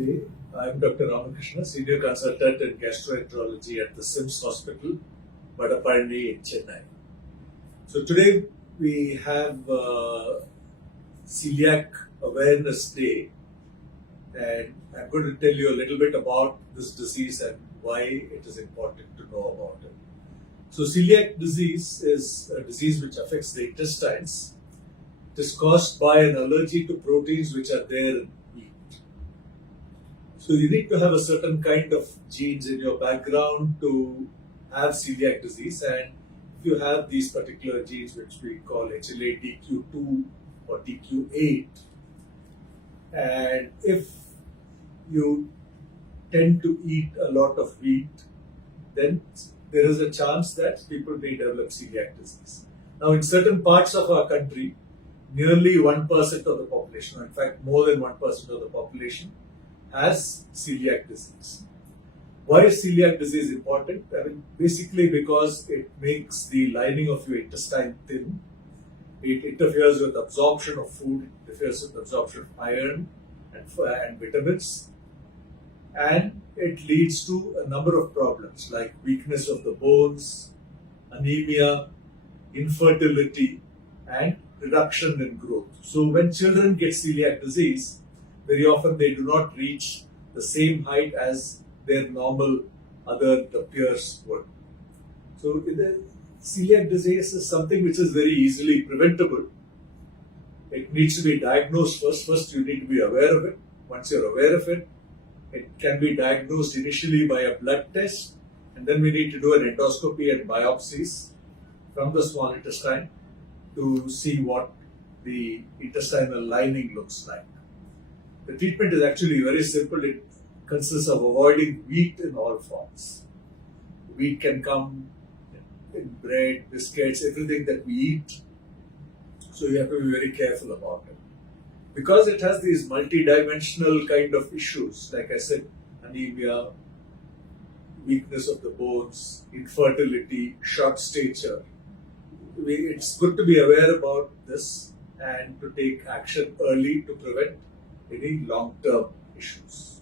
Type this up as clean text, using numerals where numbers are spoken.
Namaste. I'm Dr. Ramakrishna, Senior Consultant in Gastroenterology at the SIMS Hospital, Vadapalani in Chennai. So today we have Celiac Awareness Day, and I'm going to tell you a little bit about this disease and why it is important to know about it. So celiac disease is a disease which affects the intestines. It is caused by an allergy to proteins which are there in meat. So you need to have a certain kind of genes in your background to have celiac disease, and if you have these particular genes which we call HLA-DQ2 or DQ8, and if you tend to eat a lot of wheat, then there is a chance that people may develop celiac disease. Now, in certain parts of our country, nearly 1% of the population, or in fact more than 1% of the population, has celiac disease. Why is celiac disease important? I mean, basically because it makes the lining of your intestine thin. It interferes with absorption of food, it interferes with absorption of iron and vitamins, and it leads to a number of problems like weakness of the bones, anemia, infertility, and reduction in growth. So when children get celiac disease, very often they do not reach the same height as their normal other peers would. So the celiac disease is something which is very easily preventable. It needs to be diagnosed first. First you need to be aware of it. Once you're aware of it, it can be diagnosed initially by a blood test, and then we need to do an endoscopy and biopsies from the small intestine to see what the intestinal lining looks like. The treatment is actually very simple. It consists of avoiding wheat in all forms. Wheat can come in bread, biscuits, everything that we eat. So you have to be very careful about it. Because it has these multi-dimensional kind of issues, like I said, anemia, weakness of the bones, infertility, short stature, it's good to be aware about this and to take action early to prevent any long-term issues.